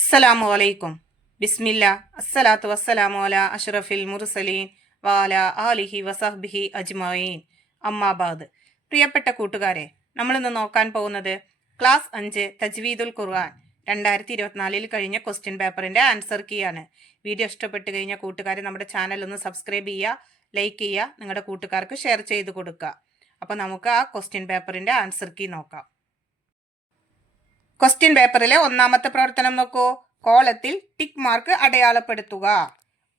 അസ്സലാമു അലൈക്കും. ബിസ്മില്ല അസ്സലാത്തു വസ്സലാമു അലാ അഷ്റഫിൽ മുർസലീൻ വാല ആലിഹി വസഹ്ബിഹി അജ്മഈൻ. അമ്മാബാദ്. പ്രിയപ്പെട്ട കൂട്ടുകാരെ, നമ്മളിന്ന് നോക്കാൻ പോകുന്നത് ക്ലാസ് 5 തജ്വീദുൽ ഖുർആൻ 2024 കഴിഞ്ഞ ക്വസ്റ്റ്യൻ പേപ്പറിന്റെ ആൻസർ കീ ആണ്. വീഡിയോ ഇഷ്ടപ്പെട്ട് കഴിഞ്ഞ കൂട്ടുകാരെ നമ്മുടെ ചാനൽ ഒന്ന് സബ്സ്ക്രൈബ് ചെയ്യുക, ലൈക്ക് ചെയ്യുക, നിങ്ങളുടെ കൂട്ടുകാർക്ക് ഷെയർ ചെയ്ത് കൊടുക്കുക. അപ്പോൾ നമുക്ക് ആ ക്വസ്റ്റ്യൻ പേപ്പറിന്റെ ആൻസർ കീ നോക്കാം. ക്വസ്റ്റ്യൻ പേപ്പറിലെ ഒന്നാമത്തെ പ്രവർത്തനം നോക്കൂ. കോളത്തിൽ ടിക്ക് മാർക്ക് അടയാളപ്പെടുത്തുക.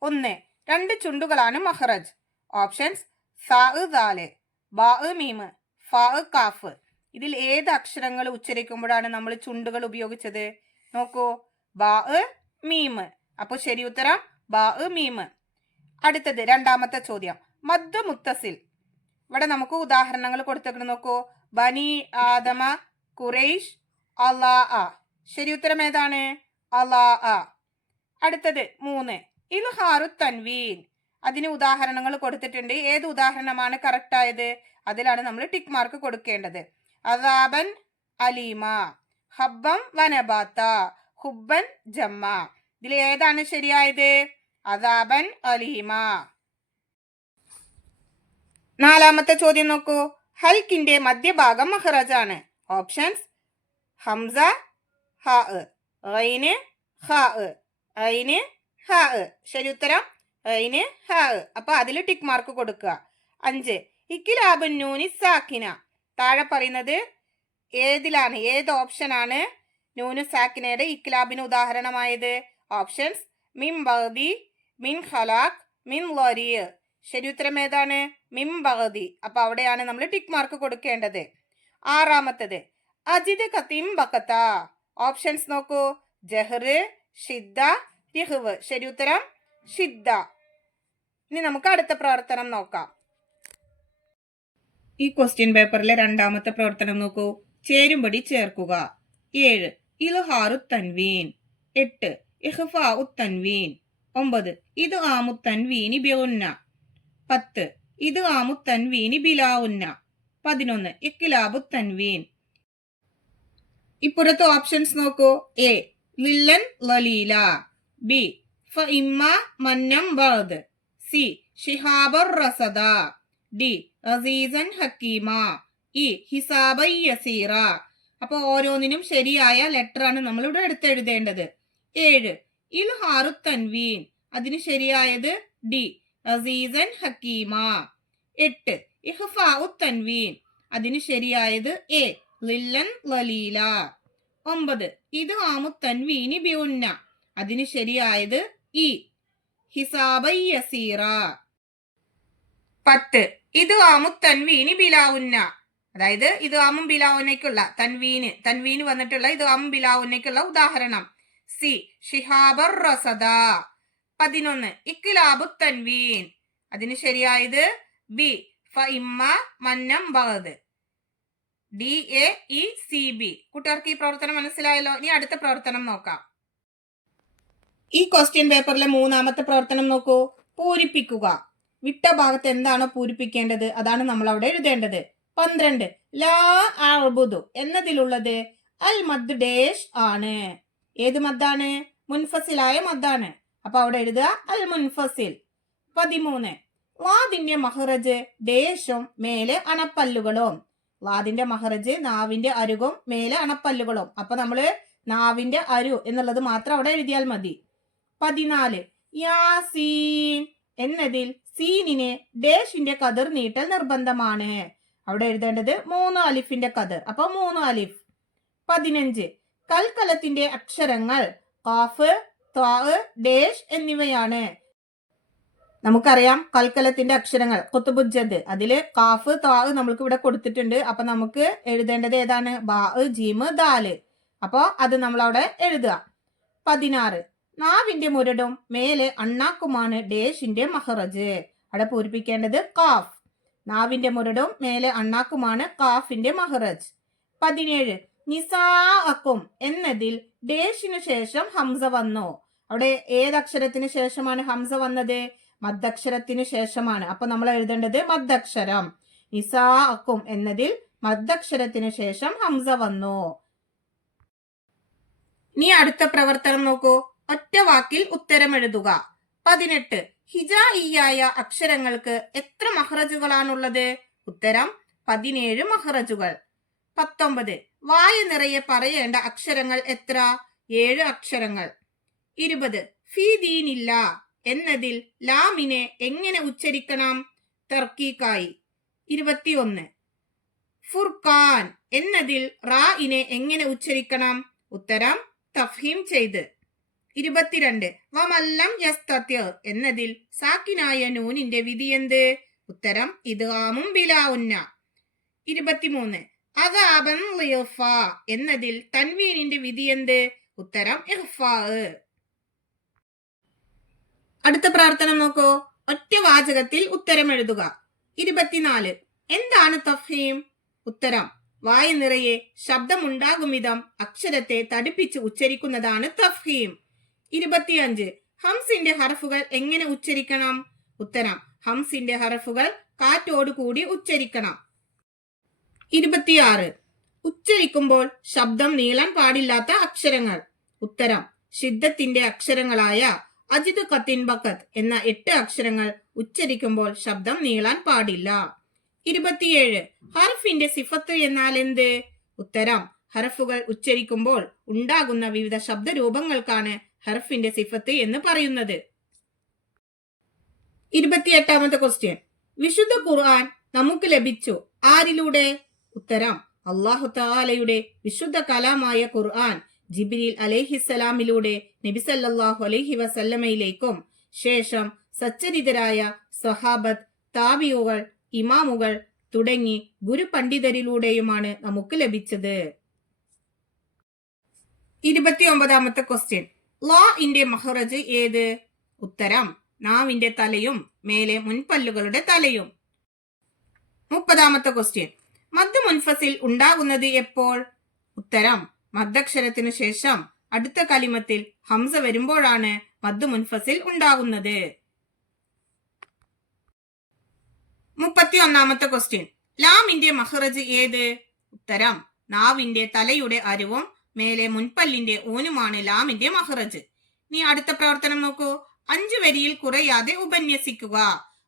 1. 2 ചുണ്ടുകളാണ് മഹ്റജ്. ഓപ്ഷൻസ് സാ ദാല്, ബാ മീമ്, ഫാ കാഫ്. ഇതിൽ ഏത് അക്ഷരങ്ങൾ ഉച്ചരിക്കുമ്പോഴാണ് നമ്മൾ ചുണ്ടുകൾ ഉപയോഗിച്ചത്? നോക്കൂ, ബാ മീമ്. അപ്പോൾ ശരി ഉത്തരം ബാ മീമ്. അടുത്തത് രണ്ടാമത്തെ ചോദ്യം. മദ് മുത്തസിൽ. ഇവിടെ നമുക്ക് ഉദാഹരണങ്ങൾ കൊടുത്തേക്കണം. നോക്കൂ, ബനി ആദമ, ഖുറൈഷ്, അലാ. ശരി ഉത്തരം ഏതാണ്? അലാ. അടുത്തത് 3. ഇൽഹാറു തൻവീൻ. അതിന് ഉദാഹരണങ്ങൾ കൊടുത്തിട്ടുണ്ട്. ഏത് ഉദാഹരണമാണ് കറക്റ്റ് ആയത്? അതിലാണ് നമ്മൾ ടിക്ക് മാർക്ക് കൊടുക്കേണ്ടത്. അദാബൻ അലീമ, ഹബ്ബൻ വനബാത്ത, ഹുബ്ബൻ ജമ്മ. ഇതിൽ ഏതാണ് ശരിയായത്? അദാബൻ അലീമ. നാലാമത്തെ ചോദ്യം നോക്കൂ. ഹൽക്കിന്റെ മധ്യഭാഗം മഹ്റജാണ്. ഓപ്ഷൻസ് ഹംസ, ഹ, ഐന്, ഹ, ഐന്, ഹ. ശരി ഉത്തരം ഐന്, ഹ. അപ്പൊ അതിൽ ടിക്ക് മാർക്ക് കൊടുക്കുക. 5. ഇക്കിലാബുൻ നൂനി സാക്കിന. താഴെ പറയുന്നത് ഏതിലാണ്, ഏത് ഓപ്ഷനാണ് നൂനു സാക്കിനയുടെ ഇക്കിലാബിന് ഉദാഹരണമായത്? ഓപ്ഷൻസ് മിൻ ബഗ്ദി, മിൻ ഖലാഖ്, മിൻ ലരിയ. ശരി ഉത്തരം ഏതാണ്? മിൻ ബഗ്ദി. അപ്പൊ അവിടെയാണ് നമ്മൾ ടിക്ക് മാർക്ക് കൊടുക്കേണ്ടത്. ആറാമത്തത് അജിദ് കത്തിം ബക്കത്ത. ഓപ്ഷൻസ് നോക്കൂ, ജഹർ, ഷിദ്ദ, റിഹ്വ്. ശരി ഉത്തരം ഷിദ്ദ. ഇനി നമുക്ക് അടുത്ത പ്രവർത്തനം നോക്കാം. ഈ ക്വസ്റ്റ്യൻ പേപ്പറിലെ രണ്ടാമത്തെ പ്രവർത്തനം നോക്കൂ. ചേരുംപടി ചേർക്കുക. 7. ഇൽഹാറു തൻവീൻ. 8. ഇഖ്ഫാഉ തൻവീൻ. 9. ഇത് ആമു തൻവീനി ബിഉന്ന. 10. ഇത് ആമു തൻവീനി ബിലാഉന്ന. 11. ഇഖ്ലാബു തൻവീൻ. ഇപ്പുറത്തെ ഓപ്ഷൻസ് നോക്കൂ. എ ലില്ലൻ ലലീല, ബി ഫഇമ്മ മന്നം ബഅദ്, സി ഷിഹാബർ റസദ, ഡി അസീസൻ ഹക്കീമ, ഇ ഹിസാബൻ യസീറ. അപ്പോൾ ഓരോന്നിനും ശരിയായ ലെറ്റർ ആണ് നമ്മൾ ഇവിടെ എടുത്തെഴുതേണ്ടത്. 7. ഇൽഹാറു തൻവീൻ. അതിന് ശരിയായത് ഡി അസീസൻ ഹക്കീമ. 8. ഇഖ്ഫാഉ തൻവീൻ. അതിന് ശരിയായത് എ ലില്ലൻ ലലീല. 9. ഇത് ആമു തൻവീനി ബിഉന്ന. അതിന് ശരിയായത് ഇ ഹിസാബൻ യസീറ. 10. ഇത് ആമു തൻവീനി ബിലാഉന്ന. അതായത് ഇത് ആമും ബിലാഉന്നയ്ക്കുള്ള തൻവീന് വന്നിട്ടുള്ള ഇത് ആമും ബിലാഉന്നയ്ക്കുള്ള ഉദാഹരണം. സി ഷിഹാബർ റസദ. 11. ഇഖ്ലാബു തൻവീൻ. അതിന് ശരിയായത് ബി ഫഇമ്മ മന്നം ബഅദ്, D A E C B. കൂട്ടുകാർക്ക് ഈ പ്രവർത്തനം മനസ്സിലായല്ലോ. ഇനി അടുത്ത പ്രവർത്തനം നോക്കാം. ഈ ക്വസ്റ്റ്യൻ പേപ്പറിലെ മൂന്നാമത്തെ പ്രവർത്തനം നോക്കൂ. പൂരിപ്പിക്കുക. വിട്ട ഭാഗത്ത് എന്താണോ പൂരിപ്പിക്കേണ്ടത് അതാണ് നമ്മൾ അവിടെ എഴുതേണ്ടത്. 12. ലാ അഅ്ബുദു എന്നതിലുള്ളത് അൽ മദ് ഡേഷ് ആണ്. ഏത് മദ്ദാണ്? മുൻഫസിലായ മദ്ദാണ്. അപ്പൊ അവിടെ എഴുതുക അൽ മുൻഫസിൽ. 13. ലാദിന്റെ മഹ്റജ് ഡേഷും മേലെ അണപ്പല്ലുകളും. ലാദിന്റെ മഹ്റജ് നാവിന്റെ അരുകും മേലെ അണപ്പല്ലുകളും. അപ്പൊ നമ്മള് നാവിന്റെ അരു എന്നുള്ളത് മാത്രം അവിടെ എഴുതിയാൽ മതി. 14. യാസീൻ എന്നതിൽ സീനിനെ ഡേഷിന്റെ കതിർ നീട്ടൽ നിർബന്ധമാണ്. അവിടെ എഴുതേണ്ടത് 3 അലിഫിന്റെ കതിർ. അപ്പൊ 3 അലിഫ്. 15. കൽക്കലത്തിന്റെ അക്ഷരങ്ങൾ ഖാഫ്, ത്വാ, ഡേഷ് എന്നിവയാണ്. നമുക്കറിയാം കൽക്കലത്തിന്റെ അക്ഷരങ്ങൾ ഖുത്ബുജ്ജദ്. അതില് കാഫ്, ത്വാ നമ്മൾക്ക് ഇവിടെ കൊടുത്തിട്ടുണ്ട്. അപ്പൊ നമുക്ക് എഴുതേണ്ടത് ഏതാണ്? ബാ, ജീമ്, ദാല്. അപ്പൊ അത് നമ്മൾ അവിടെ എഴുതുക. 16. നാവിന്റെ മുരടും മേലെ അണ്ണാക്കുമാണ് ഡേഷിന്റെ മഹ്റജ്. അവിടെ പൂരിപ്പിക്കേണ്ടത് കാഫ്. നാവിന്റെ മുരടും മേലെ അണ്ണാക്കുമാണ് കാഫിന്റെ മഹ്റജ്. 17. നിസാഅക്കും എന്നതിൽ ഡേഷിനു ശേഷം ഹംസ വന്നു. അവിടെ ഏതക്ഷരത്തിന് ശേഷമാണ് ഹംസ വന്നത്? മദ്ദക്ഷരത്തിന് ശേഷമാണ്. അപ്പൊ നമ്മൾ എഴുതേണ്ടത് മദ്ദക്ഷരം. നിസാഅക്കും എന്നതിൽ മദ്ദക്ഷരത്തിന് ശേഷം ഹംസ വന്നു. ഇനി അടുത്ത പ്രവർത്തനം നോക്കൂ. ഒറ്റ വാക്കിൽ ഉത്തരം എഴുതുക. 18. ഹിജായിയായ അക്ഷരങ്ങൾക്ക് എത്ര മഹ്റജുകളാണുള്ളത്? ഉത്തരം 17 മഹ്റജുകൾ. 19. വായ നിറയെ പറയേണ്ട അക്ഷരങ്ങൾ എത്ര? 7 അക്ഷരങ്ങൾ. 20. ഫീ ദീനില്ല എന്നതിൽ ലാമിനെ എങ്ങനെ ഉച്ചരിക്കണം? തർക്കീക്കായി. 21. ഫുർഖാൻ എന്നതിൽ റാഇനെ എങ്ങനെ ഉച്ചരിക്കണം? ഉത്തരം തഫ്ഹീം ചെയ്ത്. 22. വമല്ലം യസ്തത്യ എന്നതിൽ സാക്കിനായ നൂനിന്റെ വിധി എന്ത്? ഉത്തരം ഇദ്ഗാമും ബിലാ ഉന്ന. 23. അദാബൻ ളിയഫ എന്നതിൽ തൻവീനിന്റെ വിധി എന്ത്? ഉത്തരം ഇഖ്ഫാ. അടുത്ത പ്രവർത്തനം നോക്കൂ. ഒറ്റ വാചകത്തിൽ ഉത്തരം എഴുതുക. 24. എന്താണ് തഫ്ഹീം? ഉത്തരം വായ നിറയെ ശബ്ദമുണ്ടാകും വിധം അക്ഷരത്തെ തടിപ്പിച്ച് ഉച്ചരിക്കുന്നതാണ് തഫ്ഹീം. 25. ഹംസിന്റെ ഹർഫുകൾ എങ്ങനെ ഉച്ചരിക്കണം? ഉത്തരം ഹംസിന്റെ ഹർഫുകൾ കാറ്റോടുകൂടി ഉച്ചരിക്കണം. 26. ഉച്ചരിക്കുമ്പോൾ ശബ്ദം നീളാൻ പാടില്ലാത്ത അക്ഷരങ്ങൾ. ഉത്തരം ഷിദ്ദത്തിന്റെ അക്ഷരങ്ങളായ അജിദ് ഖത്തിൻ ബഖത്ത് എന്ന 8 അക്ഷരങ്ങൾ ഉച്ചരിക്കുമ്പോൾ ശബ്ദം നീളാൻ പാടില്ല. 27. ഹർഫിന്റെ സിഫത്ത് എന്നാൽ എന്ത്? ഉത്തരം ഹർഫുകൾ ഉച്ചരിക്കുമ്പോൾ ഉണ്ടാകുന്ന വിവിധ ശബ്ദരൂപങ്ങൾക്കാണ് ഹർഫിന്റെ സിഫത്ത് എന്ന് പറയുന്നത്. 28ാമത്തെ ക്വസ്റ്റ്യൻ. വിശുദ്ധ ഖുർആൻ നമുക്ക് ലഭിച്ചു ആരിലൂടെ? ഉത്തരം അല്ലാഹു തആലയുടെ വിശുദ്ധ കലാമായ ഖുർആൻ ജിബ്രീൽ അലൈഹിസ്സലാമിലൂടെ നബി സല്ലല്ലാഹു അലൈഹി വസല്ലമയിലേക്കും ശേഷം സച്ചരിതരായ സ്വഹാബത്ത്, താബിഉകൾ, ഇമാമുകൾ തുടങ്ങി ഗുരു പണ്ഡിതരിലൂടെയുമാണ് നമുക്ക് ലഭിച്ചത്. 29ാമത്തെ ക്വസ്റ്റ്യൻ. ലാഇന്റെ മഹ്റജ് ഏത്? ഉത്തരം നാവിന്റെ തലയും മേലെ മുൻപല്ലുകളുടെ തലയും. 30ാമത്തെ ക്വസ്റ്റ്യൻ. മദ് മുൻഫസിൽ ഉണ്ടാകുന്നത് എപ്പോൾ? ഉത്തരം മദ്ദക്ഷരത്തിനു ശേഷം അടുത്ത കലിമത്തിൽ ഹംസ വരുമ്പോഴാണ് മദ് മുൻഫസിൽ ഉണ്ടാകുന്നത്. 31ാമത്തെ ക്വസ്റ്റ്യൻ. ലാമിന്റെ മഹ്റജ് ഏത്? ഉത്തരം നാവിന്റെ തലയുടെ അരുവും മേലെ മുൻപല്ലിന്റെ ഊനുമാണ് ലാമിന്റെ മഹ്റജ്. ഇനി അടുത്ത പ്രവർത്തനം നോക്കൂ. 5 വരിയിൽ കുറയാതെ ഉപന്യസിക്കുക.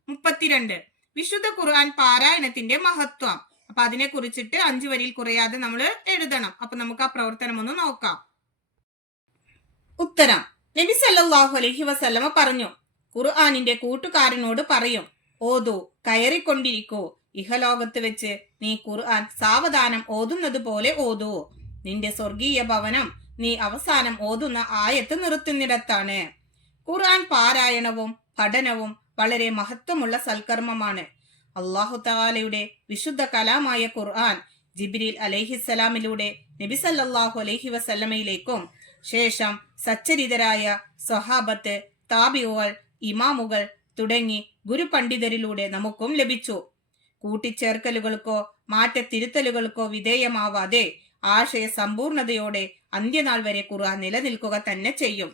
32. വിശുദ്ധ ഖുർആൻ പാരായണത്തിന്റെ മഹത്വം. അപ്പൊ അതിനെ കുറിച്ചിട്ട് 5 വരിയിൽ കുറയാതെ നമ്മൾ എഴുതണം. അപ്പൊ നമുക്ക് ആ പ്രവർത്തനം ഒന്ന് നോക്കാം. ഉത്തരം. നബി സല്ലല്ലാഹു അലൈഹി വസല്ലമ പറഞ്ഞു, ഖുർആനിന്റെ കൂട്ടുകാരനോട് പറയും, ഓതൂ, കയറിക്കൊണ്ടിരിക്കൂ. ഇഹലോകത്ത് വെച്ച് നീ ഖുർആൻ സാവധാനം ഓതുന്നത് പോലെ ഓതൂ. നിന്റെ സ്വർഗീയ ഭവനം നീ അവസാനം ഓതുന്ന ആയത്ത് നിർത്തുന്നിടത്താണ്. ഖുർആൻ പാരായണവും പഠനവും വളരെ മഹത്വമുള്ള സൽക്കർമ്മമാണ്. അല്ലാഹു തആലയുടെ വിശുദ്ധ കലാമായ ഖുർആൻ ജിബ്രീൽ അലൈഹിസ്സലാമിലൂടെ നബി സല്ലല്ലാഹു അലൈഹി വസല്ലമയിലേക്കും ശേഷം സച്ചരിതരായ സ്വഹാബത്ത്, താബിഉകൾ, ഇമാമുകൾ തുടങ്ങി ഗുരു പണ്ഡിതരിലൂടെ നമുക്കും ലഭിച്ചു. കൂട്ടിച്ചേർക്കലുകൾക്കോ മാറ്റത്തിരുത്തലുകൾക്കോ വിധേയമാവാതെ ആശയ സമ്പൂർണതയോടെ അന്ത്യനാൾ വരെ ഖുർആൻ നിലനിൽക്കുക തന്നെ ചെയ്യും.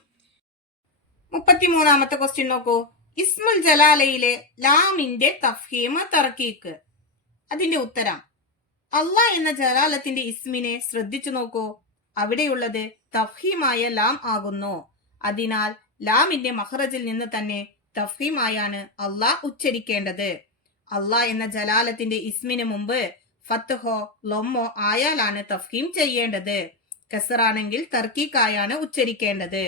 33ാമത്തെ ക്വസ്റ്റ്യൻ നോക്കൂ. ഇസ്മുൽ ജലാലയിലെ ലാമിന്റെ തഫ്ഹീം തർക്കീക്ക്. അതിന്റെ ഉത്തരം അല്ലാഹ് എന്ന ജലാലത്തിന്റെ ഇസ്മിനെ ശ്രദ്ധിച്ചു നോക്കൂ. അവിടെയുള്ളത് തഫ്ഹീമായ ലാം ആകുന്നു. അതിനാൽ ലാമിന്റെ മഹ്റജിൽ നിന്ന് തന്നെ തഫ്ഹീമായാണ് അല്ലാഹ് ഉച്ചരിക്കേണ്ടത്. അല്ലാഹ് എന്ന ജലാലത്തിന്റെ ഇസ്മിന് മുമ്പ് ഫത്ഹോ ലൊമ്മോ ആയാലാണ് തഫ്ഹീം ചെയ്യേണ്ടത്. കസറാണെങ്കിൽ തർക്കീക്കായാണ് ഉച്ചരിക്കേണ്ടത്.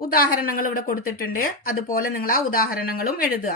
ഉദാഹരണങ്ങൾ ഇവിടെ കൊടുത്തിട്ടുണ്ട്. അതുപോലെ നിങ്ങൾ ആ ഉദാഹരണങ്ങളും എഴുതുക.